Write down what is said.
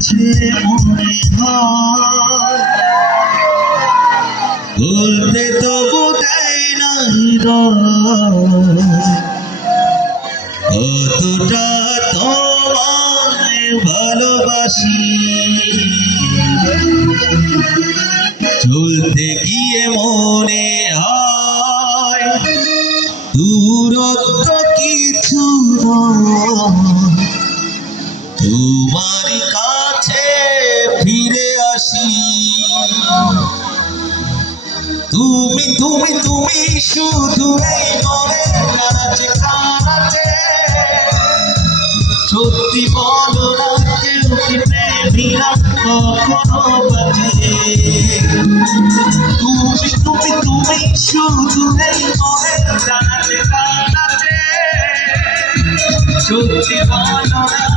যে মনে হয় বলতে তবু দেয় না হৃদয় কতটা তোমায় ভালোবাসি চলতে গিয়ে মনে হয় দূরত্ব কিছু তোমার কাছে ফিরে আসি তুমি তুমি তুমি শুধু এই মনে কাছে কাছে সত্যি বলো না কেউ কি প্রেমীরা কখনো বাজে তুমি তুমি তুমি শুধু এই মনে কাছে কাছে সত্যি বলো না